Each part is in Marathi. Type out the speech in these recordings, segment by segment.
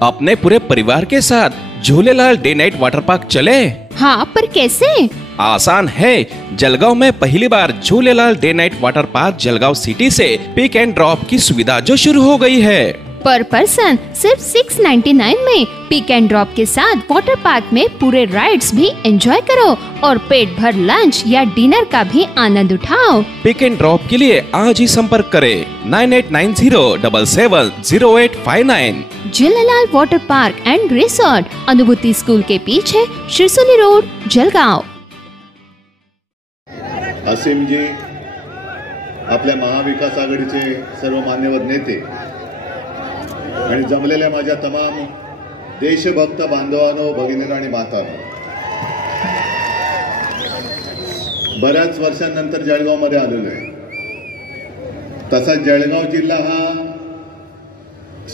अपने पूरे परिवार के साथ Jhulelal day night water park चले। हाँ, पर कैसे? आसान है। जलगांव में पहली बार Jhulelal day night water park Jalgaon city से पिक एंड ड्रॉप की सुविधा जो शुरू हो गई है। पर पर्सन सिर्फ 699 में पिक एंड ड्रॉप के साथ वाटर पार्क में पूरे राइड्स भी एंजॉय करो और पेट भर लंच या डिनर का भी आनंद उठाओ। पिक एंड ड्रॉप के लिए आज ही संपर्क करें 9890770859। Jhulelal water park end resort, अनुभूति स्कूल के पीछे, शिरसोली रोड, जलगांव। असीमजी, आपल्या महाविकास आघाडीचे सर्व मान्यवर नेते आणि जमलेल्या माझ्या तमाम देशभक्त बांधवांनो, भगिनींनो आणि मातांनो, बऱ्याच वर्षांनंतर जळगावमध्ये आलेलो आहे। तसा जळगाव जिल्हा हा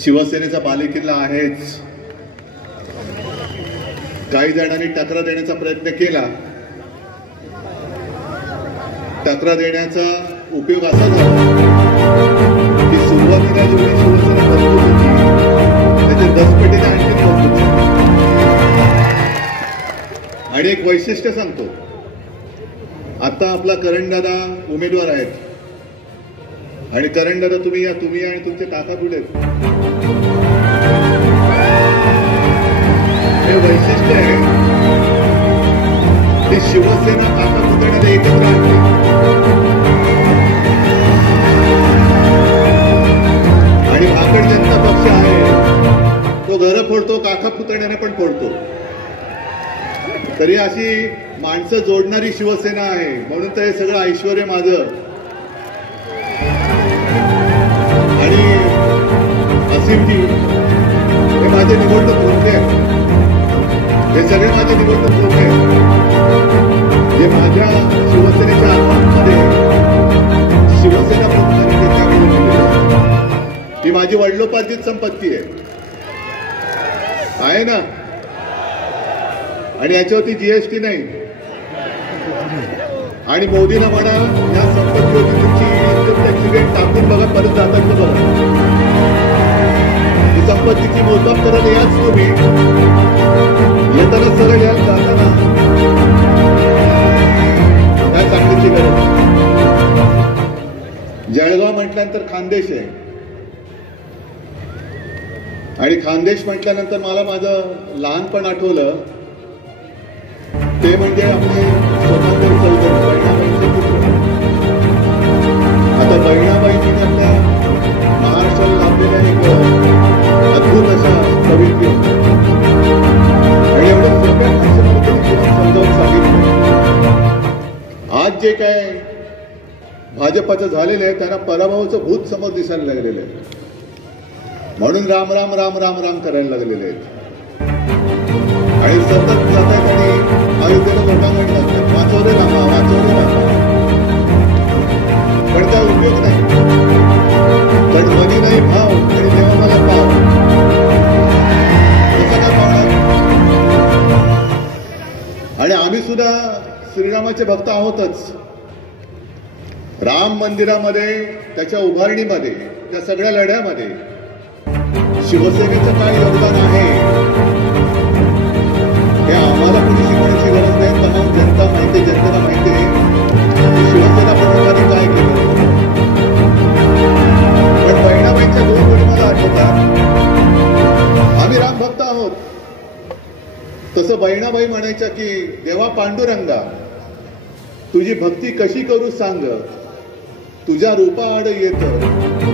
शिवसेनेचा बालेकिल्ला आहेच। काही जणांनी टकरा देण्याचा प्रयत्न केला। टकरा देण्याचा उपयोग असा झाला की सुरुवातीला जेवढी शिवसेना मजबूत होती त्याचे 10 पटीने आणखी मजबूत झाली। आणि एक वैशिष्ट्य सांगतो, आता आपला करणदादा उमेदवार आहेत आणि करणदादा तुम्ही आणि तुमचे काका पुढे, हे वैशिष्ट्य आहे की शिवसेना काका पुतण्याला एकत्र आणते। आणि भाकड जनता पक्ष आहे तो घर फोडतो, काका पुतण्याने पण फोडतो। तरी अशी माणसं जोडणारी शिवसेना आहे, म्हणून तर हे सगळं ऐश्वर्य माझं। आणि असीमजी, हे माझे निवडणूक लोक आहेत, हे सगळे माझे निवडणूक लोक आहेत, जे माझ्या शिवसेनेच्या आत्मामध्ये शिवसेना प्रमुखांनी ते त्यावेळी दिलेलं। ही माझी वडिलोपार्जित संपत्ती आहे ना, आणि याच्यावरती जीएसटी नाही। आणि मोदींना म्हणा, या संपत्तीवरती तुमची इन्कम टॅक्स रेट टाकून बघा, परत जातात बघा। ही संपत्तीची मोजमाप करायला याच तुम्ही, येताना सरळ याल, जाताना काय सांगण्याची गरज। जळगाव म्हटल्यानंतर खानदेश आहे, आणि खानदेश म्हटल्यानंतर मला माझं लहानपण आठवलं, ते म्हणजे आपले स्वतंत्र चौधरी बहिणाबाईंचे पुत्र। आता बहिणाबाई म्हणजे आपल्या महाराष्ट्राला लाभलेल्या एक अद्भुत अशा कवियत्री होत्या, आणि एवढं सोप्या भाषेमध्ये त्यांनी जीवन समजावून सांगितलं। आज जे काय भाजपाचं झालेलं आहे त्यांना पराभवाचं भूत समोर दिसायला लागलेलं आहे, म्हणून राम राम राम राम राम करायला लागलेले आहेत। आणि सतत जात आहेत आणि अयोध्येला लोटांगण वाचवले रामा, वाचवले रामा, पण काय उपयोग नाही। कारण मनी नाही भाव आणि देवा मला पाव, कसं काय पावणार। आणि आम्ही सुद्धा श्रीरामाचे भक्त आहोतच। राम मंदिरामध्ये, त्याच्या उभारणीमध्ये, त्या सगळ्या लढ्यामध्ये शिवसेनेचं काय योगदान आहे हे आम्हाला कोणी शिकवण्याची गरज नाही। तमाम जनता माहिती, जनतेला माहिती आहे की शिवसेना प्रमुखांनी काय केलं। पण बहिणाबाईंच्या 2 गोष्टी मला आठवतात। आम्ही राम भक्त आहोत, तसं बहिणाबाई म्हणायच्या की देवा पांडुरंगा, तुझी भक्ती कशी करू सांग, तुझ्या रूपा आड येत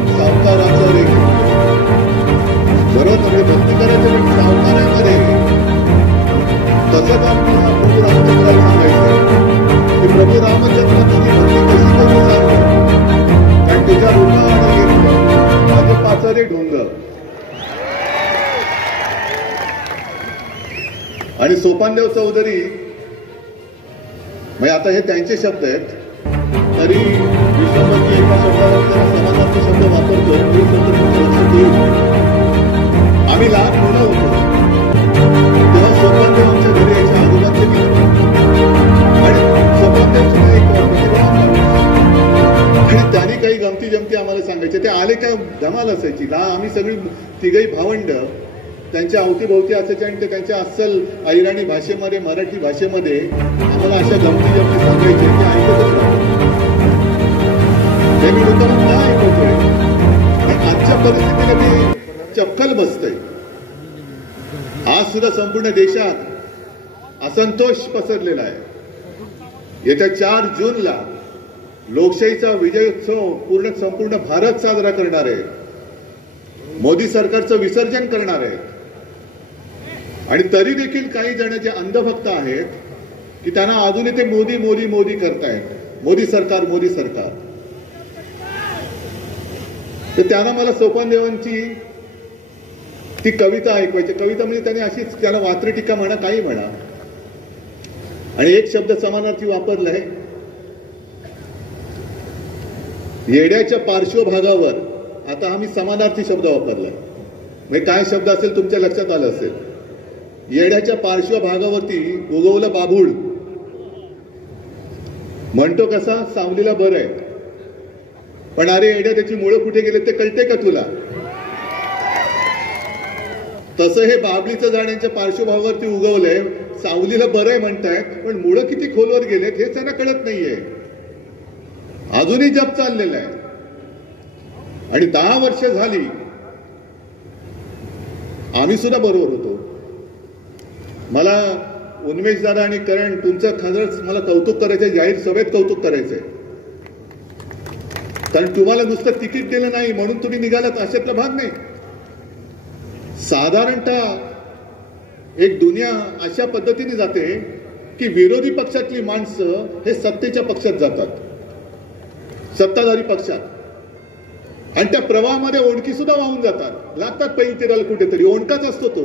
सावकाराचं रे। बरोबर, तुम्ही भक्ती करायचं पण सावकारामध्ये कसं काम प्रभू रामचंद्राला सांगायचं की प्रभू रामचंद्र तुझी भक्ती कशी करू सांग, कारण तुझ्या रूपा आड येत माझं पाचारे ढोंग। आणि सोपानदेव चौधरी, म्हणजे आता हे त्यांचे शब्द आहेत, तरी विश्वासाची एका शब्दाला समानार्थी शब्द वापरतो, मी लक्षात येईल। आम्ही लहान मुलं होतो तेव्हा सोपानदेव आमच्या घरी यायच्या, आजोबांचे मित्र, आणि सोपानदेवची एक प्रतिभा आणि त्यांनी काही गमती जमती आम्हाला सांगायचे। ते आले का धमाल असायची। आम्ही सगळी तिघही भावंड त्यांच्या अवतीभोवती असायचे आणि ते त्यांच्या अस्सल अहिराणी भाषेमध्ये, मराठी भाषेमध्ये आम्हाला अशा गमती सांगायचे की ऐकतच नाही. ते मी होतं मग काय ऐकतोय, पण आजच्या परिस्थितीला ते चपखल बसतंय. आज सुद्धा संपूर्ण देशात असंतोष पसरलेला आहे. येत्या 4 जूनला लोकशाहीचा विजयोत्सव संपूर्ण भारत साजरा करणार आहे. मोदी सरकारचं विसर्जन करणार आहे. आणि तरी देखील काही जण जे अंधभक्त आहेत की त्यांना अजूनही ते मोदी मोदी मोदी करतायत, मोदी सरकार मोदी सरकार. तर त्यांना मला सोपानदेवांची ती कविता ऐकवायची. कविता म्हणजे त्याने अशीच, त्याला वात्री टीका म्हणा काही म्हणा, आणि एक शब्द समानार्थी वापरलाय, येड्याच्या पार्श्वभागावर. आता आम्ही समानार्थी शब्द वापरलाय, म्हणजे काय शब्द असेल तुमच्या लक्षात आलं असेल. येड्याच्या पार्श्वभागावरती उगवलं बाभूळ. म्हणतो कसा, सावलीला बरं आहे, पण अरे येड्या त्याची मुळं कुठे गेले ते कळते का तुला? तसं हे बाबलीचं झाड यांच्या पार्श्वभागावरती उगवलंय. सावलीला बरं आहे म्हणतायत, पण मुळं किती खोलवर गेलेत हेच त्यांना कळत नाहीये. अजूनही जप चाललेला आहे. आणि 10 वर्ष झाली आम्ही सुद्धा बरोबर होतो. मला उन्मेष दादा आणि करण तुमचं खरंच मला कौतुक करायचंय, जाहीर सभेत कौतुक करायचंय. कारण तुम्हाला नुसतं तिकीट दिलं नाही म्हणून तुम्ही निघालात अशातला भाग नाही. साधारणतः एक दुनिया अशा पद्धतीने जाते की विरोधी पक्षातली माणसं हे सत्तेच्या पक्षात जातात, सत्ताधारी पक्षात, आणि त्या प्रवाहामध्ये ओणकी सुद्धा वाहून जातात, लागतात पैंतीराला कुठेतरी. ओणकाच असतो तो.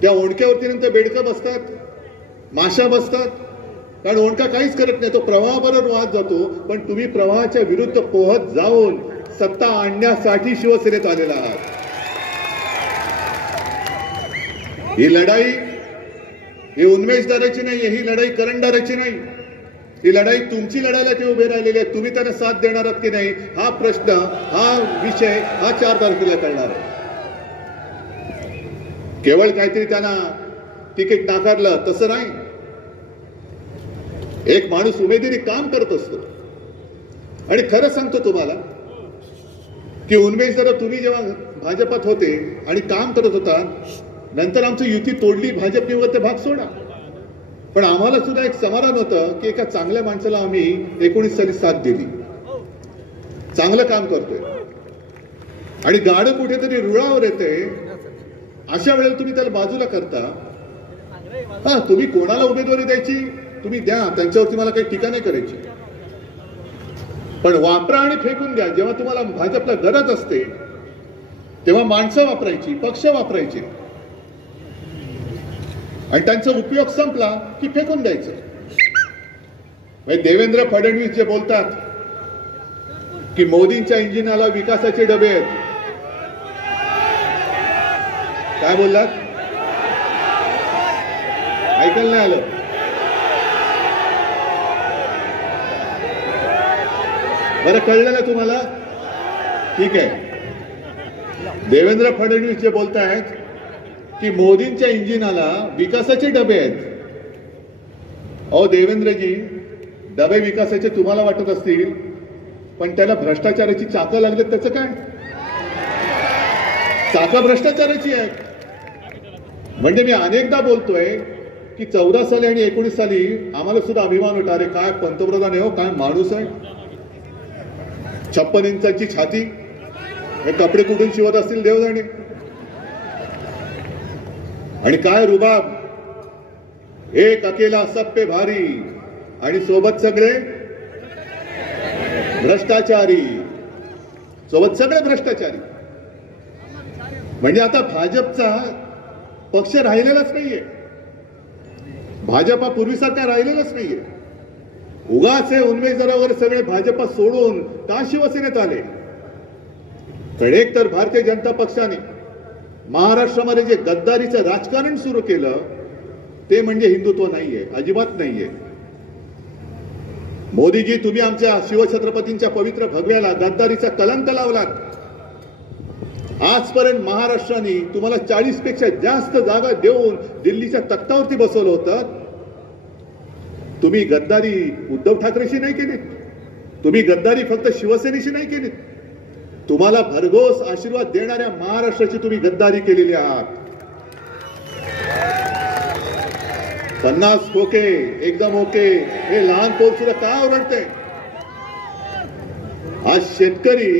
त्या ओणक्यावरती नंतर बेडकं बसतात, माशा बसतात, कारण ओणका काहीच करत नाही, तो प्रवाहाबरोबर वाहत जातो. पण तुम्ही प्रवाहाच्या विरुद्ध पोहत जाऊन सत्ता आणण्यासाठी शिवसेनेत आलेला आहात. ही लढाई ही उन्मेषदाराची नाहीये, ही लढाई करंडाराची नाही. ही लढाई तुमची लढायला ते उभे राहिलेले आहेत. तुम्ही त्यांना साथ देणार आहात की नाही हा प्रश्न, हा विषय हा 4 तारखेला कळणार आहे. केवळ काहीतरी त्यांना तिकीट नाकारलं तसं नाही. एक माणूस उमेदीने काम करत असतो. आणि खरं सांगतो तुम्हाला की उन्मेष दादा तुम्ही जेव्हा भाजपात होते आणि काम करत होता, नंतर आमची युती तोडली, भाजपने वर ते भाग सोडा. पण आम्हाला सुद्धा एक समाधान होतं की एका चांगल्या माणसाला आम्ही 19 साली साथ दिली, चांगलं काम करतोय. आणि गाडं कुठेतरी रुळावर येते, अशा वेळेला तुम्ही त्याला बाजूला करता. हा, तुम्ही कोणाला उमेदवारी द्यायची तुम्ही द्या, त्यांच्यावरती मला काही टीका नाही करायची, पण वापरा आणि फेकून द्या. जेव्हा तुम्हाला भाजपला गरज असते तेव्हा माणसं वापरायची, पक्ष वापरायचे, आणि त्यांचा उपयोग संपला की फेकून द्यायचं. देवेंद्र फडणवीस जे बोलतात की मोदींच्या इंजिनाला विकासाचे डबे आहेत, काय बोललात? ऐकायला नाही आलं? बरं, कळलं ना तुम्हाला? ठीक आहे. देवेंद्र फडणवीस जे बोलतायत की मोदींच्या इंजिनाला विकासाचे डबे आहेत. अहो देवेंद्रजी, डबे विकासाचे तुम्हाला वाटत असतील, पण त्याला भ्रष्टाचाराची चाकं लागले, त्याचं काय? चाकं भ्रष्टाचाराची आहेत. म्हणजे मी अनेकदा बोलतोय की 14 साली आणि 19 साली आम्हाला सुद्धा अभिमान होता, अरे काय पंतप्रधान आहे हो, काय माणूस आहे, 56 इंचाची छाती, हे कपडे कुठून शिवत असतील देव जाणे, आणि काय रुबाब, एक अकेला सब पे भारी, आणि सोबत सगळे भ्रष्टाचारी, सोबत सगळे भ्रष्टाचारी. म्हणजे आता भाजपचा पक्ष राहिलेलाच नाहीये, भाजपा पूर्वीसारखा राहिलेलाच नाहीये. उगाच हे उन्मेष दादा वगैरे सगळे भाजपा सोडून का शिवसेनेत आले? तर एक तर भारतीय जनता पक्षाने महाराष्ट्रामध्ये जे गद्दारीचं राजकारण सुरू केलं ते म्हणजे हिंदुत्व नाहीये, अजिबात नाहीये. मोदीजी, तुम्ही आमच्या शिवछत्रपतींच्या पवित्र भगव्याला गद्दारीचा कलंक लावलात. आजपर्यंत महाराष्ट्राने तुम्हाला 40 पेक्षा जास्त जागा देऊन दिल्लीच्या तख्तावरती बसवलं होतं. तुम्ही गद्दारी उद्धव ठाकरेशी नाही केली, तुम्ही गद्दारी फक्त शिवसेनेशी नाही केली, तुम्हाला भरघोस आशीर्वाद देणाऱ्या महाराष्ट्राची तुम्ही गद्दारी केलेली आहात. 50 ओके, एकदम ओके, हे लहान पोर सुद्धा काय ओरडते. आज शेतकरी,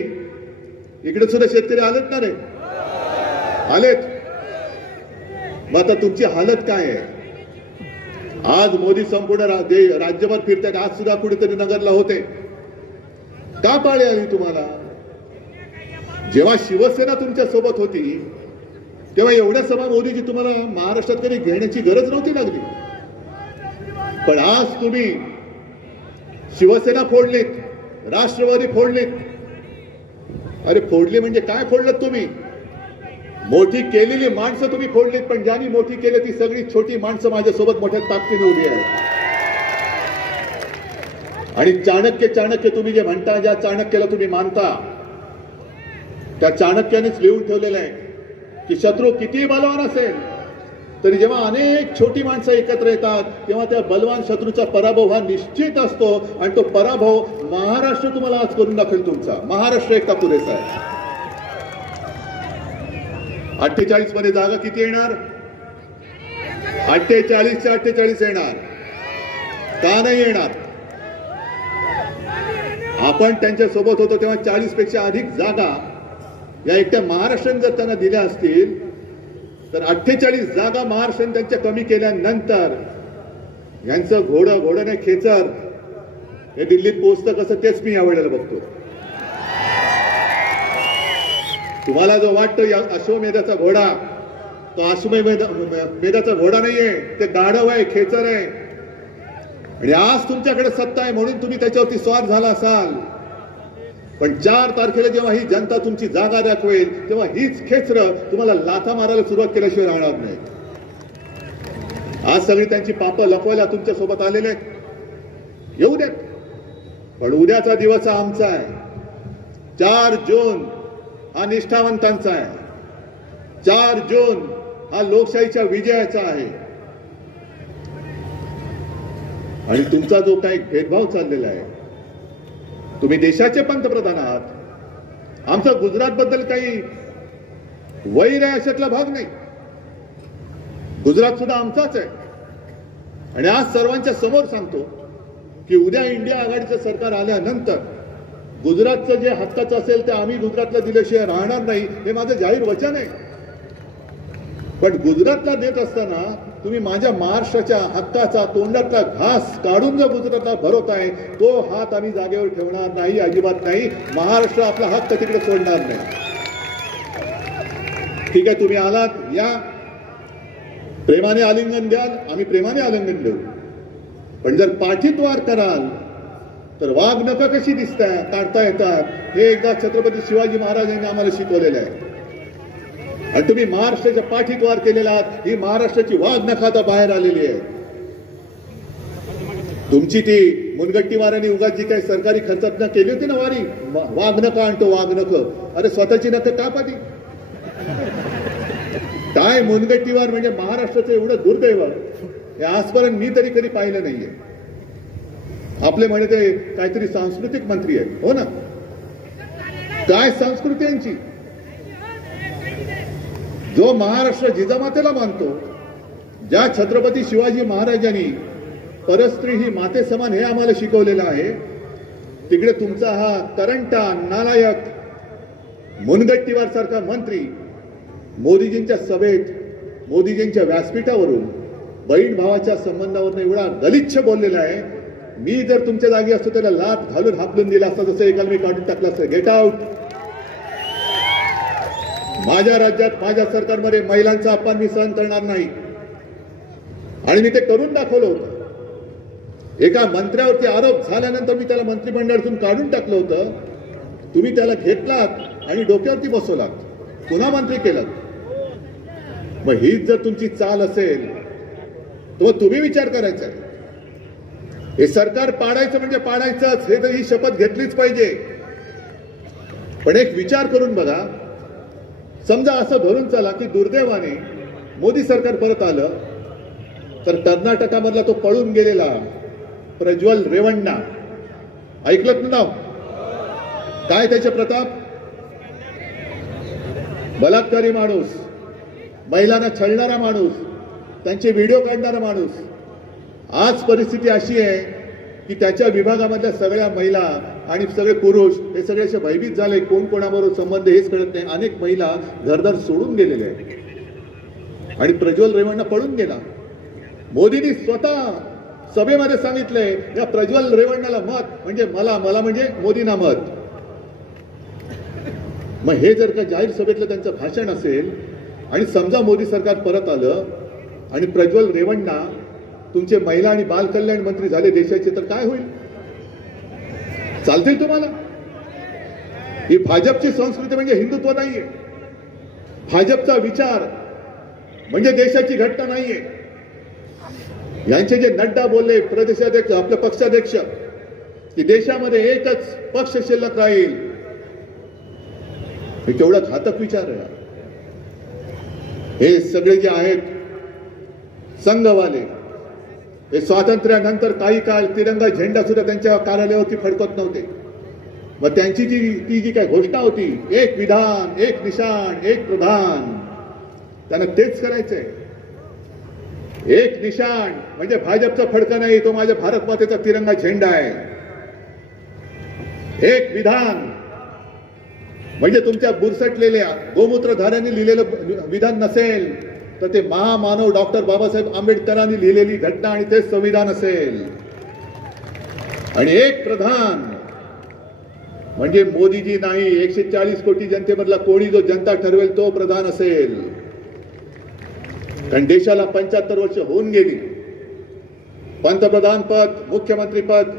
इकडे सुद्धा शेतकरी आलेत ना रे, आलेत. मग आता तुमची हालत काय आहे. आज मोदी संपूर्ण राज्यभर फिरतात, आज सुद्धा कुठेतरी नगरला होते. का पाळी आली तुम्हाला. जेव्हा शिवसेना तुमच्या सोबत होती तेव्हा एवढ्या सभा मोदीजी तुम्हाला महाराष्ट्रात कधी घेण्याची गरज नव्हती लागली. पण आज तुम्ही शिवसेना फोडलीत, राष्ट्रवादी फोडलीत. अरे फोडली म्हणजे काय फोडलं तुम्ही. मोठी केलेली माणसं तुम्ही फोडलीत, पण ज्यांनी मोठी केली ती सगळी छोटी माणसं माझ्यासोबत मोठ्या ताकदीने उभी आहेत. आणि चाणक्य तुम्ही जे म्हणता, ज्या चाणक्याला तुम्ही मानता त्या चाणक्यानेच लिहून ठेवलेलं आहे की शत्रू किती बलवान असेल तरी जेव्हा अनेक छोटी माणसं एकत्र येतात तेव्हा त्या बलवान शत्रूचा पराभव हा निश्चित असतो. आणि तो पराभव महाराष्ट्र तुम्हाला आज करून दाखवेल. तुमचा महाराष्ट्र एकटा पुरेसा आहे. 48 मध्ये जागा किती येणार. 48च्या 48 येणार. का नाही येणार. आपण त्यांच्या सोबत होतो तेव्हा 40 पेक्षा अधिक जागा या एकट्या महाराष्ट्राने जर त्यांना दिल्या असतील तर 48 जागा महाराष्ट्राने त्यांच्या कमी केल्यानंतर यांचं घोडं नाही खेचर हे दिल्लीत पोहोचतं कसं तेच मी यावेळेला बघतो. तुम्हाला जो वाटतो या अश्वमेधाचा घोडा, तो अश्वमेधाचा घोडा नाहीये, ते गाढव आहे, खेचर आहे. आणि आज तुमच्याकडे सत्ता आहे म्हणून तुम्ही त्याच्यावरती स्वार झाला असाल. पण 4 तारखेला जेव्हा ही जनता तुमची जागा दाखवेल तेव्हा हीच खेचरं तुम्हाला लाथा मारायला सुरुवात केल्याशिवाय राहणार नाही. आज सगळी त्यांची पापं लपवायला तुमच्या सोबत आलेले येऊ देत. पण उद्याचा दिवस हा आमचा आहे. 4 जून हा निष्ठावंतांचा आहे. 4 जून हा लोकशाहीच्या विजयाचा आहे. आणि तुमचा जो काही भेदभाव चाललेला आहे, तुम्ही देशाचे पंतप्रधान आहात, आमचा गुजरात बद्दल काही वैर आहे अशातला भाग नाही. गुजरात सुद्धा आमचाच आहे. आणि आज सर्वांच्या समोर सांगतो की उद्या इंडिया आघाडीचं सरकार आल्यानंतर गुजरातचं जे हक्काचं असेल ते आम्ही गुजरातला दिल्याशिवाय राहणार नाही, हे माझं जाहीर वचन आहे. पण गुजरातला देत असताना तुम्ही माझ्या महाराष्ट्राच्या हक्काचा तोंडातला घास काढून जो गुजरातला भरवताय तो हात आम्ही जागेवर ठेवणार नाही, अजिबात नाही. महाराष्ट्र आपला हक्क तिकडे सोडणार नाही. ठीक आहे, तुम्ही आलात, या प्रेमाने आलिंगन द्याल, आम्ही प्रेमाने आलिंगन देऊ. पण जर पाठीत वार कराल तर वाघ नखं कशी काढता येतात हे एकदा छत्रपती शिवाजी महाराजांनी आम्हाला शिकवलेलं आहे. आणि तुम्ही महाराष्ट्राच्या पाठीत वार केलेला आहात. ही महाराष्ट्राची वाघ नखं आता बाहेर आलेली आहे. तुमची ती मुनगट्टीवारांनी उगाच जी काही सरकारी खर्चात केली होती ना वारी, वाघ नखं आणतो वाघ नखं. अरे स्वतःची नखं कापा ती. काय मुनगट्टीवार म्हणजे महाराष्ट्राचं एवढं दुर्दैव हे आजपर्यंत मी तरी कधी पाहिलं नाहीये. आपले म्हणे ते काहीतरी सांस्कृतिक मंत्री आहेत, हो ना. काय संस्कृती यांची. जो महाराष्ट्र जिजामातेला मानतो, ज्या छत्रपती शिवाजी महाराजांनी परस्त्री ही माते समान हे आम्हाला शिकवलेलं आहे, तिकडे तुमचा हा करंटा नालायक मुनगट्टीवार सारखा मंत्री मोदीजींच्या सभेत, मोदीजींच्या व्यासपीठावरून बहीण भावाच्या संबंधावरून एवढा गलिच्छ बोललेला आहे. मी जर तुमच्या जागी असतो त्याला लाथ घालून हाकलून दिला असता, जसं एकाला मी काढून टाकला असतं. Get out. माझ्या राज्यात माझ्या सरकारमध्ये महिलांचा अपमान मी सहन करणार नाही. आणि मी ते करून दाखवलं होतं. एका मंत्र्यावरती आरोप झाल्यानंतर मी त्याला मंत्रिमंडळातून काढून टाकलं होतं. तुम्ही त्याला घेतलात आणि डोक्यावरती बसवलात, पुन्हा मंत्री केलात. मग हीच जर तुमची चाल असेल तर तुम्ही विचार करायचा आहे. हे सरकार पाडायचं म्हणजे पाडायचंच, हे तर ही शपथ घेतलीच पाहिजे. पण एक विचार करून बघा, समजा असं धरून चला की दुर्दैवाने मोदी सरकार परत आलं तर कर्नाटकामधला तो पळून गेलेला प्रज्वल रेवण्णा, ऐकलत ना नाव? काय त्याचे प्रताप? बलात्कारी माणूस, महिलांना छळणारा माणूस, त्यांचे व्हिडिओ काढणारा माणूस. आज परिस्थिती अशी आहे की त्याच्या विभागामधल्या सगळ्या महिला आणि सगळे पुरुष हे सगळे असे भयभीत झाले, कोण कोणाबरोबर संबंध हेच कळत नाही. अनेक महिला घरदार सोडून गेलेले आहेत आणि प्रज्वल रेवण्णा पळून गेला. मोदींनी स्वतः सभेमध्ये सांगितलंय या प्रज्वल रेवण्णाला मत म्हणजे मला म्हणजे मोदींना मत. मग हे जर का जाहीर सभेतलं त्यांचं भाषण असेल आणि समजा मोदी सरकार परत आलं आणि प्रज्वल रेवण्णा तुमचे महिला आणि बाल कल्याण मंत्री झाले देशाचे, तर काय होईल? चालतील तुम्हाला? ही भाजपची संस्कृती म्हणजे हिंदुत्व नाहीये. भाजपचा विचार म्हणजे देशाची घटना नाहीये. यांचे जे नड्डा बोलले प्रदेशाध्यक्ष, आपले पक्षाध्यक्ष, की देशामध्ये एकच पक्ष शिल्लक राहील, हे केवढा घातक विचार आहे. हे सगळे जे आहेत संघवाले, हे स्वातंत्र्यानंतर काही काळ तिरंगा झेंडा सुद्धा त्यांच्या कार्यालयावरती फडकत नव्हते. मग त्यांची ती जी काय घोषणा होती, एक विधान, एक निशाण, एक प्रधान, त्यांना तेच करायचंय. एक निशाण म्हणजे भाजपचा फडका नाही, तो माझ्या भारत मातेचा तिरंगा झेंडा आहे. एक विधान म्हणजे तुमच्या बुरसटलेल्या गोमूत्रधाऱ्यांनी लिहिलेलं विधान नसेल, तर ते महामानव डॉक्टर बाबासाहेब आंबेडकरांनी लिहिलेली घटना आणि ते संविधान असेल. आणि एक प्रधान म्हणजे मोदीजी नाही, 140 कोटी जनतेमधला कोणी जो जनता ठरवेल तो प्रधान असेल. कारण देशाला 75 वर्ष होऊन गेली. पंतप्रधान पद, मुख्यमंत्री पद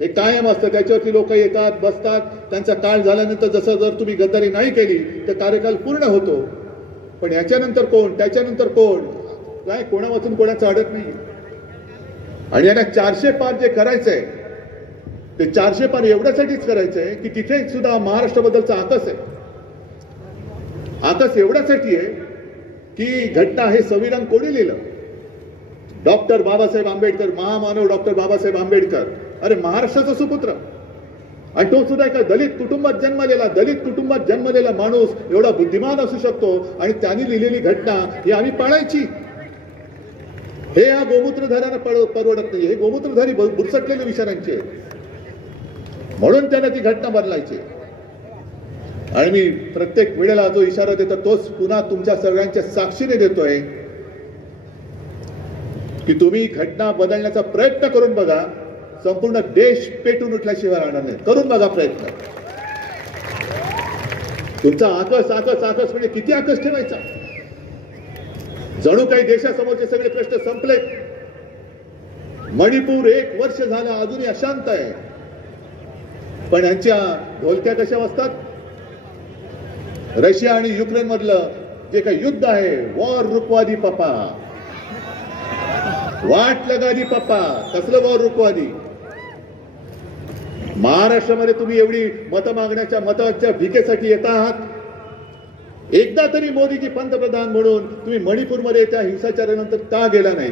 हे कायम असतं, त्याच्यावरती लोक येतात बसतात. त्यांचा काळ झाल्यानंतर जसं जर तुम्ही गद्दारी नाही केली तर कार्यकाल पूर्ण होतो. पण याच्यानंतर कोण, त्याच्यानंतर कोण, काय कोणा वाचून कोणाचं अडत नाही. आणि यांना 400 पार जे करायचंय ते 400 पार एवढ्यासाठीच करायचंय की तिथे सुद्धा महाराष्ट्राबद्दलचा आकस आहे. आकस एवढ्यासाठी आहे की घटना हे संविधान कोणी लिहिलं? डॉक्टर बाबासाहेब आंबेडकर, महामानव डॉक्टर बाबासाहेब आंबेडकर. अरे महाराष्ट्राचा सुपुत्र, आणि तो सुद्धा एका दलित कुटुंबात जन्मलेला माणूस एवढा बुद्धिमान असू शकतो आणि त्यांनी लिहिलेली घटना ही आम्ही पाळायची? हे या गोमूत्रधाऱ्यांना परवडत नाही. हे गोमूत्रधारी बुरसटलेले विचारांचे, म्हणून त्यांना ती घटना बदलायची. आणि मी प्रत्येक वेळेला जो इशारा देतो तोच पुन्हा तुमच्या सगळ्यांच्या साक्षीने देतोय की तुम्ही घटना बदलण्याचा प्रयत्न करून बघा. संपूर्ण देश पेटून उठल्याशिवाय राहणार नाही. करून बघा प्रयत्न. तुमचा आकस म्हणजे किती आकस ठेवायचा? जणू काही देशासमोरचे सगळे प्रश्न संपले. मणिपूर 1 वर्ष झालं अजूनही अशांत आहे, पण यांच्या ढोलक्या कशा वाजतात? रशिया आणि युक्रेन मधलं जे काही युद्ध आहे, वॉर रुकवादी पप्पा, वाट लगादी पप्पा. कसलं वॉर रुकवादी? महाराष्ट्रामध्ये तुम्ही एवढी मताच्या भिकेसाठी येत आहात. एकदा तरी मोदीजी पंतप्रधान म्हणून तुम्ही मणिपूरमध्ये त्या हिंसाचारानंतर का गेला नाही?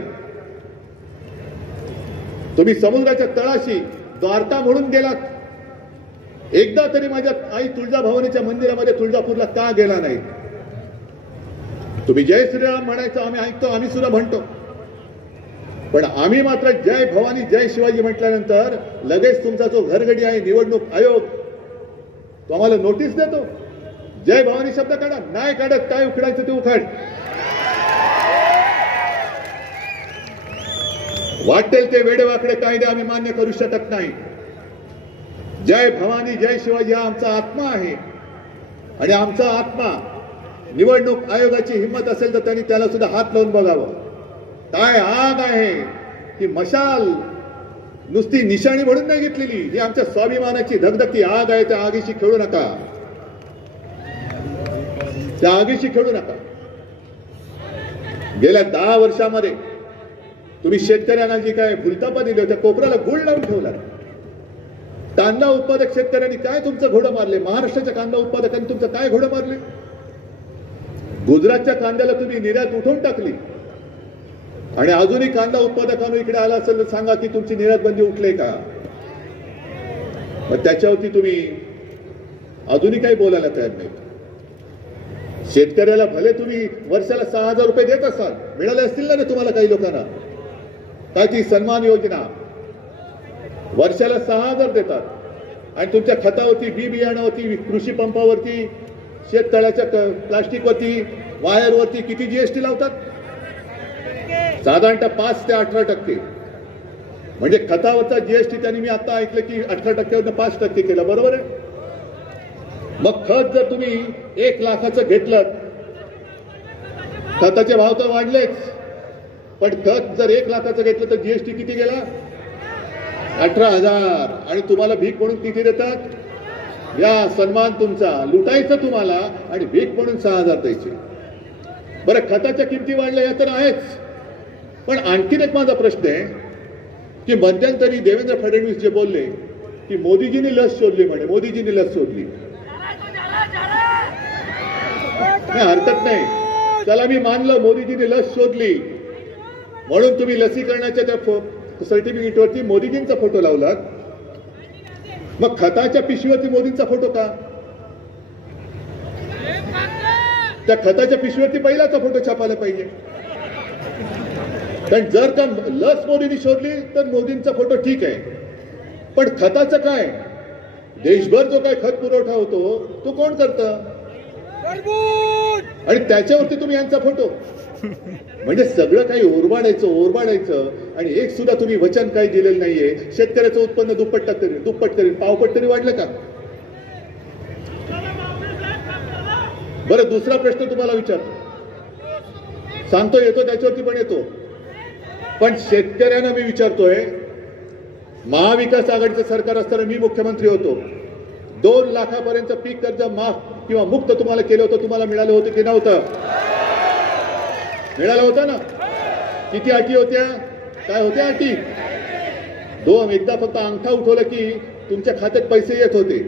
तुम्ही समुद्राच्या तळाशी द्वारका म्हणून गेलात. एकदा तरी माझ्या आई तुळजाभवानीच्या मंदिरामध्ये तुळजापूरला का गेला नाही? तुम्ही जय श्रीराम म्हणायचं आम्ही ऐकतो, आम्ही सुद्धा म्हणतो, पण आम्ही मात्र जय भवानी जय शिवाजी म्हटल्यानंतर लगेच तुमचा जो घरगडी आहे निवडणूक आयोग तो आम्हाला नोटीस देतो. जय भवानी शब्द काढा. नाही काढत, काय उखडायचं ते उखाड. वाटेल ते वेडेवाकडे कायदे आम्ही मान्य करू शकत नाही. जय भवानी जय शिवाजी हा आमचा आत्मा आहे आणि आमचा आत्मा निवडणूक आयोगाची हिंमत असेल तर त्यांनी त्याला सुद्धा हात लावून बघावं. काय आग आहे ही मशाल नुसती निशाणी म्हणून नाही घेतलेली, ही आमच्या स्वाभिमानाची धगधगती आग आहे. त्या आगीशी खेळू नका, त्या आगीशी खेळू नका. गेल्या 10 वर्षामध्ये तुम्ही शेतकऱ्यांना जी काय भुलतापा दिली त्या कोपऱ्याला गुळ लावून ठेवला. कांदा उत्पादक शेतकऱ्यांनी काय तुमचं घोडं मारले? महाराष्ट्राच्या कांदा उत्पादकांनी तुमचं काय घोडं मारले? गुजरातच्या कांद्याला तुम्ही निर्यात उठवून टाकली आणि अजूनही कांदा उत्पादकांना इकडे आला असेल तर सांगा की तुमची निर्यात बंदी उठले का? मग त्याच्यावरती तुम्ही अजूनही काही बोलायला तयार नाही. शेतकऱ्याला भले तुम्ही वर्षाला 6,000 रुपये देत असाल, मिळाले असतील ना तुम्हाला काही लोकांना, काय ती सन्मान योजना वर्षाला 6,000 देतात आणि तुमच्या खतावरती, बी बियाणावरती, कृषी पंपावरती, शेततळ्याच्या प्लास्टिकवरती, वायरवरती किती जीएसटी लावतात? साधारणतः 5 ते 18%. म्हणजे खतावरचा जीएसटी त्यांनी मी आता ऐकलं की 18%वरून 5% केला. बरोबर आहे? मग खत जर तुम्ही 1 लाखाचं घेतलं, खताचे भाव तर वाढलेच, पण खत जर 1 लाखाचं घेतलं तर जीएसटी किती गेला? 18,000. आणि तुम्हाला भीक म्हणून किती देतात? या सन्मान तुमचा लुटायचं तुम्हाला आणि भीक म्हणून 6,000 द्यायचे. बरं, खताच्या किमती वाढल्या या तर आहेच, पण आणखीन एक माझा प्रश्न आहे की मध्यंतरी देवेंद्र फडणवीस जे बोलले की मोदीजींनी लस शोधली, म्हणे मोदीजींनी लस शोधली. नाही, हरकत नाही, चला मी मानलं मोदीजींनी लस शोधली म्हणून तुम्ही लसीकरणाच्या त्या सर्टिफिकेटवरती मोदीजींचा फोटो लावलात. मग खताच्या पिशवीवरती मोदींचा फोटो का? त्या खताच्या पिशवीवरती पहिलाचा फोटो छापायला पाहिजे. कारण जर का लस मोदींनी शोधली तर मोदींचा फोटो ठीक आहे, पण खताचं काय? देशभर जो काय खत पुरवठा होतो तो कोण करतं? आणि त्याच्यावरती तुम्ही यांचा फोटो. म्हणजे सगळं काही ओरबाडायचं आणि एक सुद्धा तुम्ही वचन काही दिलेलं नाहीये. शेतकऱ्याचं उत्पन्न दुप्पट करीन, पावपट तरी वाढलं का? बरं, दुसरा प्रश्न तुम्हाला विचारतो, सांगतो येतो त्याच्यावरती पण येतो, पण शेतकऱ्यांना मी विचारतोय, महाविकास आघाडीचं सरकार असताना मी मुख्यमंत्री होतो, 2 लाखापर्यंत पीक कर्ज माफ किंवा मुक्त तुम्हाला केलं होतं, तुम्हाला मिळालं होतं की नव्हतं? मिळालं होतं ना? किती अटी होत्या? काय होत्या अटी? 2. एकदा फक्त अंगठा उठवलं की तुमच्या खात्यात पैसे येत होते.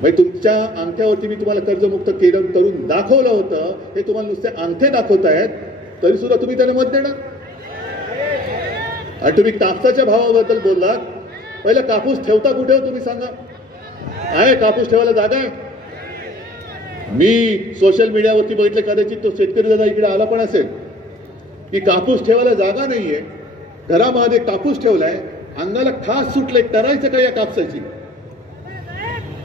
म्हणजे तुमच्या अंगठ्यावरती मी तुम्हाला कर्जमुक्त केलं करून दाखवलं होतं. हे तुम्हाला नुसते अंगठे दाखवतायत तरी सुद्धा तुम्ही त्याला मत देणार? आणि तुम्ही कापसाच्या भावाबद्दल बोललात. पहिला कापूस ठेवता कुठे हो तुम्ही सांगा? आहे कापूस ठेवायला जागा आहे? मी सोशल मीडियावरती बघितलं, कदाचित तो शेतकरी दादा इकडे आला पण असेल, की कापूस ठेवायला जागा नाहीये, घरामध्ये कापूस ठेवलाय, अंगाला खास सुटले, करायचं काय या कापसाची?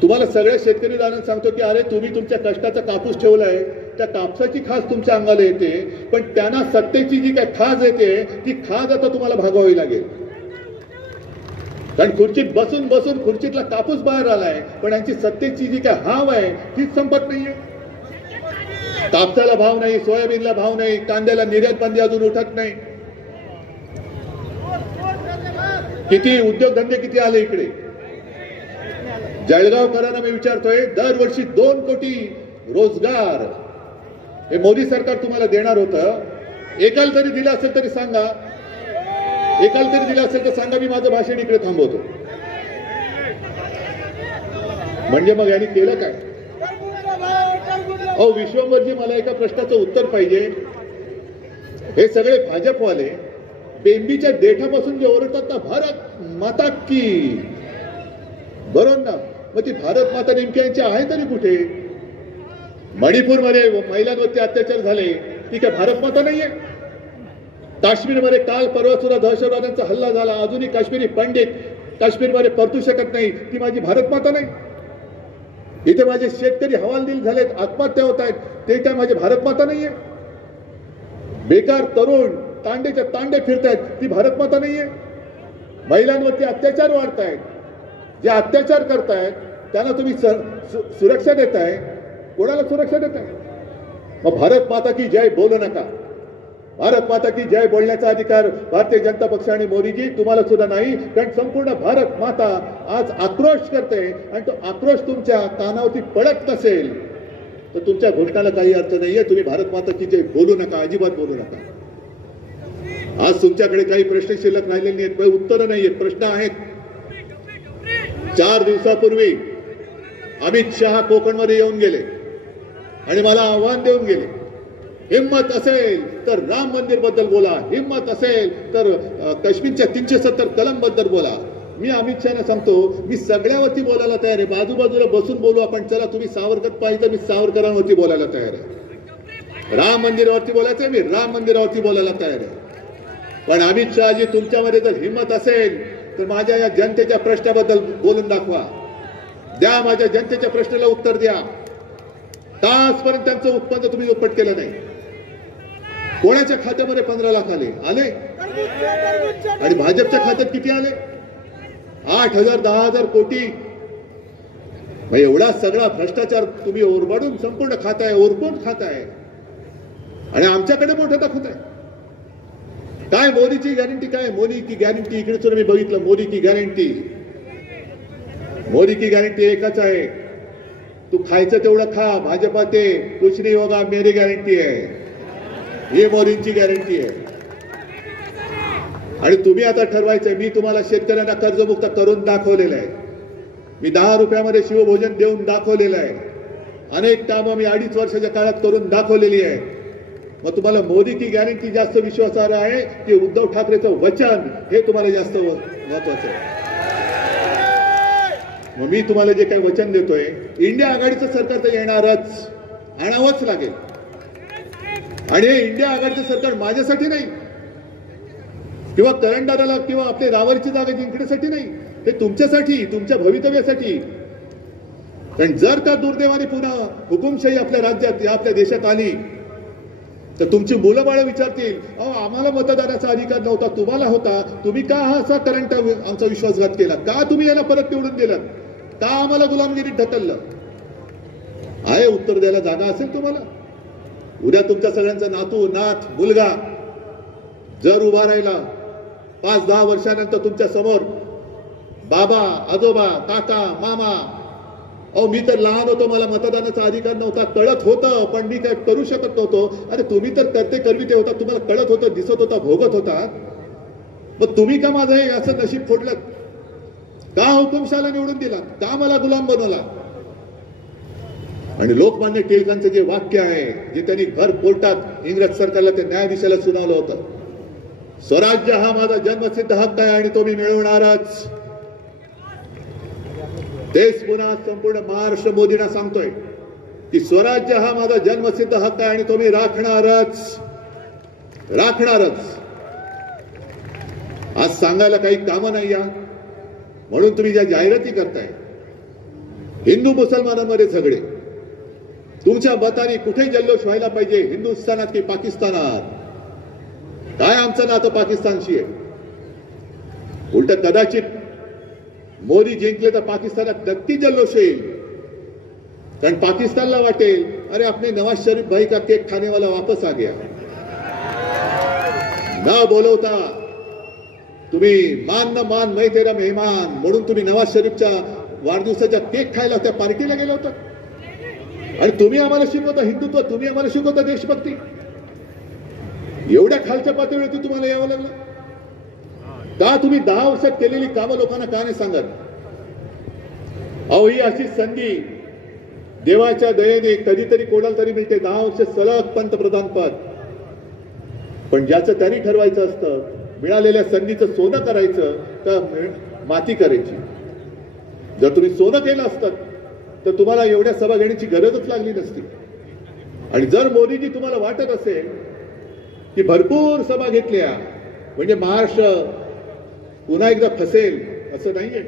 तुम्हाला सगळ्या शेतकरी दादांना सांगतो की अरे तुम्ही तुमच्या कष्टाचा कापूस ठेवलाय, त्या कापसाची खास तुमच्या अंगाला येते, पण त्यांना सत्तेची जी काय खाज येते ती खाज आता तुम्हाला भागवावी लागेल. कारण खुर्चीत बसून बसून खुर्चीतला कापूस बाहेर आलाय, पण यांची सत्तेची जी काय हाव आहे तीच संपत नाहीये. कापसाला भाव नाही, सोयाबीनला भाव नाही, कांद्याला निर्यात बंदी अजून उठत नाही. किती उद्योगधंदे किती आले इकडे. जळगावकरांना मी विचारतोय, दरवर्षी 2 कोटी रोजगार हे मोदी सरकार तुम्हाला देणार होतं. एकाला तरी दिलं असेल तरी सांगा, एकाला तरी दिलं असेल तर सांगा, मी माझं भाषण इकडे थांबवतो. म्हणजे मग यांनी केलं काय? अहो विश्वंभरजी, मला एका प्रश्नाचं उत्तर पाहिजे. हे सगळे भाजपवाले बेंबीच्या देठापासून जे ओरडतात ना, भारत माता की, बरोबर ना? मग ती भारत माता नेमकी यांची आहे तरी कुठे? मणिपूरमध्ये महिलांवरती अत्याचार झाले, ती काय भारत माता नाहीये? काश्मीरमध्ये काल परवा सुद्धा दहशतवाद्यांचा हल्ला झाला, अजूनही काश्मीरी पंडित काश्मीरमध्ये परतू शकत नाही, ती माझी भारत माता नाही? इथे माझे शेतकरी हवालदिल झालेत, आत्महत्या होत आहेत, ते काय माझे भारत माता नाहीये? बेकार तरुण तांडेच्या तांडे फिरतायत, ती भारत माता नाहीये? महिलांवरती अत्याचार वाढतायत, जे अत्याचार करतायत त्यांना तुम्ही सुरक्षा देताय, कोणाला सुरक्षा देताय? मग भारत माता की जय बोलू नका. भारत माता की जय बोलण्याचा अधिकार भारतीय जनता पक्ष आणि मोदीजी तुम्हाला सुद्धा नाही. कारण संपूर्ण भारत माता आज आक्रोश करते आणि तो आक्रोश तुमच्या कानावरती पडत नसेल तर तुमच्या घोषणाला काही अर्थ नाहीये. तुम्ही भारत माता की जय बोलू नका, अजिबात बोलू नका. आज तुमच्याकडे काही प्रश्न शिल्लक राहिलेले नाहीत, काही उत्तरं नाहीयेत, प्रश्न आहेत. 4 दिवसापूर्वी अमित शहा कोकणमध्ये येऊन गेले. आणि मला आव्हान देऊन गेले, हिम्मत असेल तर राम मंदिर बद्दल बोला, हिम्मत असेल तर काश्मीरच्या 370 कलम बद्दल बोला. मी अमित शहाना सांगतो, मी सगळ्यावरती बोलायला तयार आहे. बाजूबाजूला बसून बोलू आपण, चला तुम्ही सावरकर पाहिजे, मी सावरकरांवरती बोलायला तयार आहे. राम मंदिरावरती बोलायचंय, मी राम मंदिरावरती बोलायला तयार आहे. पण अमित शहाजी, तुमच्यामध्ये जर हिम्मत असेल तर माझ्या या जनतेच्या प्रश्नाबद्दल बोलून दाखवा. द्या, माझ्या जनतेच्या प्रश्नाला उत्तर द्या. तासपर्यंत त्यांचं उत्पन्न तुम्ही दुप्पट केलं नाही. कोणाच्या खात्यामध्ये 15 लाख आले आणि भाजपच्या खात्यात किती आले? 8,000 10,000 कोटी. एवढा सगळा भ्रष्टाचार तुम्ही ओरबाडून संपूर्ण खाताय, ओरपून खाताय आणि आमच्याकडे मोठं दाखवत आहे. काय मोदीची गॅरंटी? काय मोदी की गॅरंटी? इकडे सुद्धा मी बघितलं, मोदी की गॅरंटी. मोदी की गॅरंटी एकच आहे, तू खायचं तेवढं खा, भाजपा ते कुछ नहीं होगा, मेरी गॅरंटी आहे. ही मोदींची गॅरंटी आहे. आणि तुम्ही आता ठरवायचंय. मी तुम्हाला शेतकऱ्यांना कर्जमुक्त करून दाखवलेलं आहे. मी 10 रुपयामध्ये शिवभोजन देऊन दाखवलेलं आहे. अनेक कामं मी 2.5 वर्षाच्या काळात करून दाखवलेली आहे. मग तुम्हाला मोदी की गॅरंटी जास्त विश्वासार्ह आहे की उद्धव ठाकरेचं वचन, हे तुम्हाला जास्त महत्वाचं आहे? मग मी तुम्हाला जे काही वचन देतोय, इंडिया आघाडीचं सरकार तर येणारच, आणावंच लागेल. आणि हे इंडिया आघाडीचं सरकार माझ्यासाठी नाही किंवा करंडाला किंवा आपले रावरची जागा जिंकण्यासाठी नाही, हे तुमच्यासाठी, तुमच्या भवितव्यासाठी. कारण जर का दुर्दैवाने पुन्हा हुकुमशाही आपल्या राज्यात, आपल्या देशात आली तर तुमची मुलं बाळ विचारतील, अहो आम्हाला मतदानाचा अधिकार नव्हता, तुम्हाला होता, तुम्ही का हा असा करंट आमचा विश्वासघात केला? का तुम्ही याला परत निवडून दिलात? का आम्हाला गुलामगिरीत ढकललं? आहे उत्तर द्यायला जागा असेल तुम्हाला? उद्या तुमच्या सगळ्यांचा नातू, नात, मुलगा जर उभा राहिला 5-10 वर्षानंतर तुमच्या समोर, बाबा, आजोबा, काका, मामा, अहो मी तर लहान होतो, मला मतदानाचा अधिकार नव्हता, कळत होतं, पण मी काय करू शकत नव्हतो. अरे तुम्ही तर करते करविते होता, तुम्हाला कळत होतं, दिसत होता, भोगत होता. मग तुम्ही का माझं हे असं नशीब फोडलं? का हुकुमशाला निवडून दिला? का मला गुलाम बनवला? आणि लोकमान्य टिळकांचं जे वाक्य आहे, जे त्यांनी भर कोर्टात इंग्रज सरकारला ते न्यायाधीशाला सुनावलं होतं, स्वराज्य हा माझा जन्मसिद्ध हक्क आहे आणि तो मी मिळवणारच. देश पुन्हा संपूर्ण महाराष्ट्र मोदींना सांगतोय की स्वराज्य हा माझा जन्मसिद्ध हक्क आहे आणि तो मी राखणारच, राखणारच. आज सांगायला काही कामं नाही या, म्हणून तुम्ही ज्या जाहिराती करताय, हिंदू मुसलमानांमध्ये झगडे, तुमच्या मताने कुठे जल्लोष व्हायला पाहिजे, हिंदुस्थानात की पाकिस्तानात? काय आमचं नातं पाकिस्तानशी आहे? उलट कदाचित मोदी जिंकले तर पाकिस्तानात नक्की जल्लोष येईल. कारण पाकिस्तानला वाटेल, अरे आपने नवाज शरीफ भाई का केक खाने वाला वापस आ गया. ना बोलवता तुम्ही मान न मान मैं तेरा मेहमान म्हणून तुम्ही नवाज शरीफच्या वाढदिवसाच्या केक खायला त्या पार्टीला गेला होता. आणि तुम्ही आम्हाला शिकवता हिंदुत्व, तुम्ही आम्हाला शिकवता देशभक्ती. एवढ्या खालच्या पातळीवरती तुम्हाला यावं लागलं का? तुम्ही 10 वर्षात केलेली कामं लोकांना का नाही सांगत? अहो ही अशी संधी देवाच्या दयेने कधीतरी कोणाला तरी मिळते. 10 वर्ष सलग पंतप्रधान पद. पण ज्याचं त्यांनी ठरवायचं असतं, मिळालेल्या संधीचं सोनं करायचं का माती करायची. जर तुम्ही सोनं केलं असतं तर तुम्हाला एवढ्या सभा घेण्याची गरजच लागली नसती. आणि जर मोदीजी तुम्हाला वाटत असेल की भरपूर सभा घेतल्या म्हणजे महाराष्ट्र पुन्हा एकदा फसेल, असं नाहीये.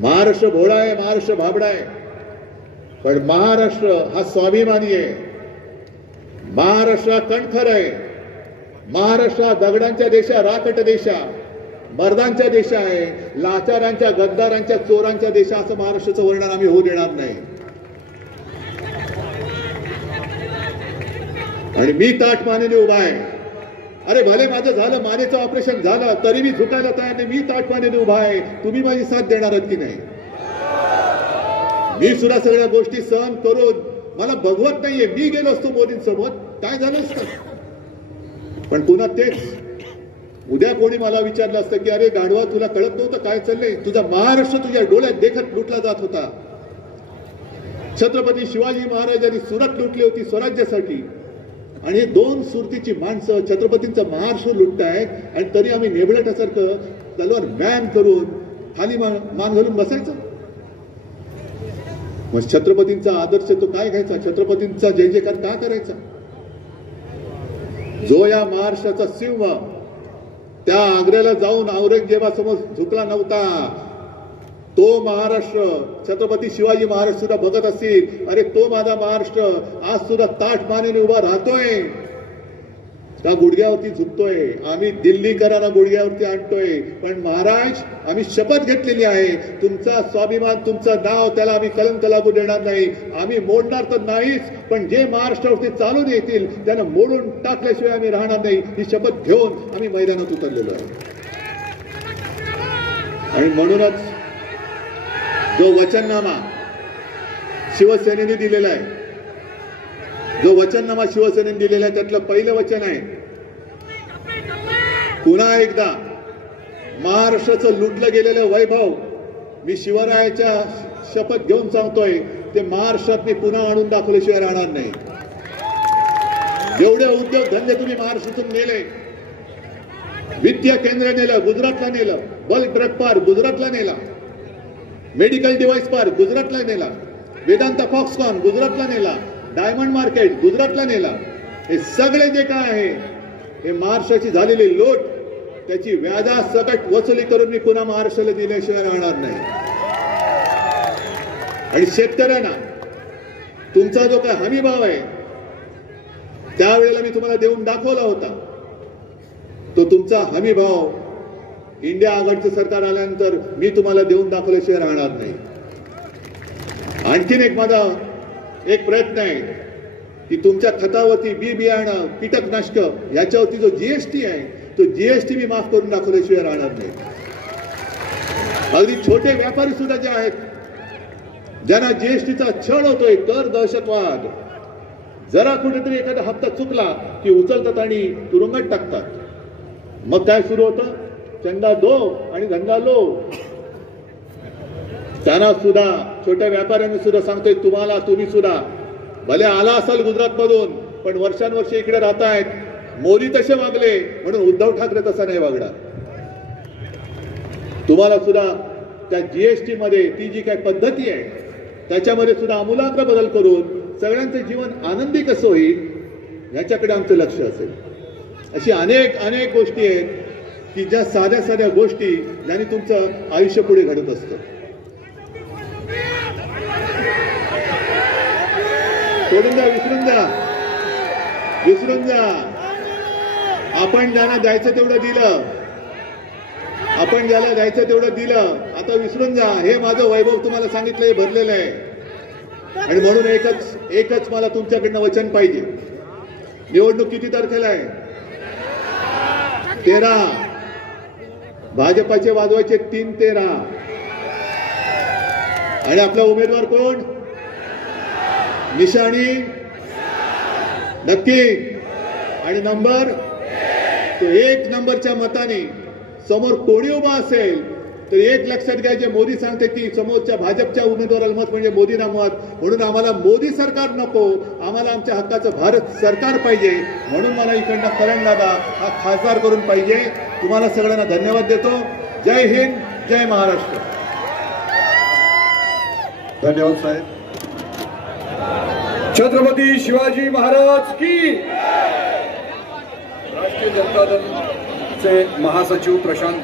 महाराष्ट्र भोळा आहे, महाराष्ट्र भाबडा आहे, पण महाराष्ट्र हा स्वाभिमानी आहे. महाराष्ट्र हा कणखर आहे. महाराष्ट्र हा दगडांच्या देशा, राकट देशा, मर्दांच्या देशा आहे. लाचारांच्या, गद्दारांच्या, चोरांच्या देशा असं महाराष्ट्राचं वर्णन आम्ही होऊ देणार नाही. आणि मी ताठ मानेने उभा आहे. अरे भले माझं झालं, मानेचं ऑपरेशन झालं तरी मी झुकायला तयार नाही. मी ताठ मानेने उभा आहे. तुम्ही माझी साथ देणार आहात की नाही? मी सुद्धा सगळ्या गोष्टी सहन करून मला भगवत नाहीये. मी गेलो असतो मोदींसोबत, काय झालं असतं? पण पुन्हा तेच उद्या कोणी मला विचारलं असतं की अरे गाढवा तुला कळत नव्हतं काय चाललंय? तुझा महाराष्ट्र तुझ्या डोळ्यात देखत लुटला जात होता. छत्रपती शिवाजी महाराजांनी सुरत लुटली होती स्वराज्यासाठी, आणि 2 सुरतीची माणसं छत्रपतींचा महाराष्ट्र लुटतायत आणि तरी आम्ही नेबळटासारखं तलवार मॅन करून खाली मान घालून बसायचं. मग छत्रपतींचा आदर्श तो काय घ्यायचा, छत्रपतींचा जय जयकार का करायचा. जो या महाराष्ट्राचा सिंह त्या आग्र्याला जाऊन औरंगजेबासमोर झुकला नव्हता, तो महाराष्ट्र छत्रपती शिवाजी महाराज सुद्धा बघत असतील, अरे तो माझा महाराष्ट्र आज सुद्धा ताठ मानेने उभा राहतोय, त्या गुडघ्यावरती झुकतोय. आम्ही दिल्लीकरांना गुडघ्यावरती आणतोय, पण महाराज आम्ही शपथ घेतलेली आहे, तुमचा स्वाभिमान तुमचं नाव त्याला आम्ही कलंक लागू देणार नाही. आम्ही मोडणार तर नाहीच, पण जे महाराष्ट्रावरती चालून येतील त्यांना मोडून टाकल्याशिवाय आम्ही राहणार नाही, ही शपथ घेऊन आम्ही मैदानात उतरलेलो आहे. आणि म्हणूनच जो वचननामा शिवसेनेने दिलेला आहे, जो वचननामा शिवसेनेने दिलेला आहे त्यातलं पहिलं वचन आहे, पुन्हा एकदा महाराष्ट्राचं लुटलं गेलेलं वैभव मी शिवरायाच्या शपथ घेऊन सांगतोय, ते महाराष्ट्रात मी पुन्हा आणून दाखवल्याशिवाय राहणार नाही. जेवढे उद्योग धंदे तुम्ही महाराष्ट्रातून नेले, विद्या केंद्र नेलं गुजरातला नेलं, बल्क ड्रग पार्क गुजरातला नेला, मेडिकल डिव्हाइस पार्क गुजरातला नेला, वेदांता फॉक्सकॉन गुजरातला नेला, डायमंड मार्केट गुजरातला नेला. हे सगळे जे काय आहे हे महाराष्ट्राची झालेली लूट, त्याची व्याजासकट वसुली करून मी पुन्हा महाराष्ट्राला दिल्याशिवाय राहणार नाही. आणि शेतकऱ्यांना तुमचा जो काय हमी भाव आहे त्यावेळेला मी तुम्हाला देऊन दाखवला होता, तो तुमचा हमी भाव इंडिया आघाडीचं सरकार आल्यानंतर मी तुम्हाला देऊन दाखवल्याशिवाय राहणार नाही. आणखीन एक माझा एक प्रयत्न आहे की तुमच्या खतावरती बी बियाणं कीटकनाशक याच्यावरती जो जीएसटी आहे तो जीएसटी मी माफ करून दाखवल्याशिवाय राहणार नाही. अगदी छोटे व्यापारी सुद्धा जे आहेत ज्यांना जीएसटीचा छळ होतोय, कर दहशतवाद, जरा कुठेतरी एखादा हप्ता चुकला की उचलतात आणि तुरुंगात टाकतात. मग काय सुरू होतं, चंदा दो आणि धंदा लो. त्यांना सुद्धा छोट्या व्यापाऱ्यांनी सुद्धा सांगतोय, तुम्ही सुद्धा भले आला असाल गुजरात मधून, पण वर्षानुवर्ष इकडे राहतायत. मोदी तसे वागले म्हणून उद्धव ठाकरे तसा नाही वागणार. तुम्हाला सुद्धा त्या जीएसटी मध्ये ती जी काही पद्धती आहे त्याच्यामध्ये सुद्धा आमूलाग्र बदल करून सगळ्यांचं जीवन आनंदी कसं होईल याच्याकडे आमचं लक्ष असेल. अशी अनेक अनेक गोष्टी आहेत की ज्या साध्या साध्या गोष्टी ज्याने तुमचं आयुष्य पुढे घडत असतं. सोडून जा, विसरून जा. आपण ज्यांना द्यायचं तेवढं दिलं, आपण ज्याला द्यायचं तेवढं दिलं, आता विसरून जा. हे माझं वैभव तुम्हाला सांगितलंय भरलेलं आहे. आणि म्हणून एकच मला तुमच्याकडनं वचन पाहिजे. निवडणूक किती तारखेला आहे? 13. भाजपाचे वाजवायचे 3-13. आणि आपला उमेदवार कोण? निशाणी नक्की. आणि नंबर तो 1 नंबरच्या मताने समोर कोणी उभा असेल तर एक लक्षात घ्या, जे मोदी सांगते की समोरच्या भाजपच्या उमेदवाराला मत म्हणजे मोदींना मत, म्हणून आम्हाला मोदी सरकार नको, आम्हाला आमच्या हक्काचं भारत सरकार पाहिजे. म्हणून मला इकडनं करण दादा हा खासदार करून पाहिजे. तुम्हाला सगळ्यांना धन्यवाद देतो. जय हिंद, जय महाराष्ट्र. धन्यवाद साहेब. छत्रपती शिवाजी महाराज की. राष्ट्रीय जनता दलचे महासचिव प्रशांत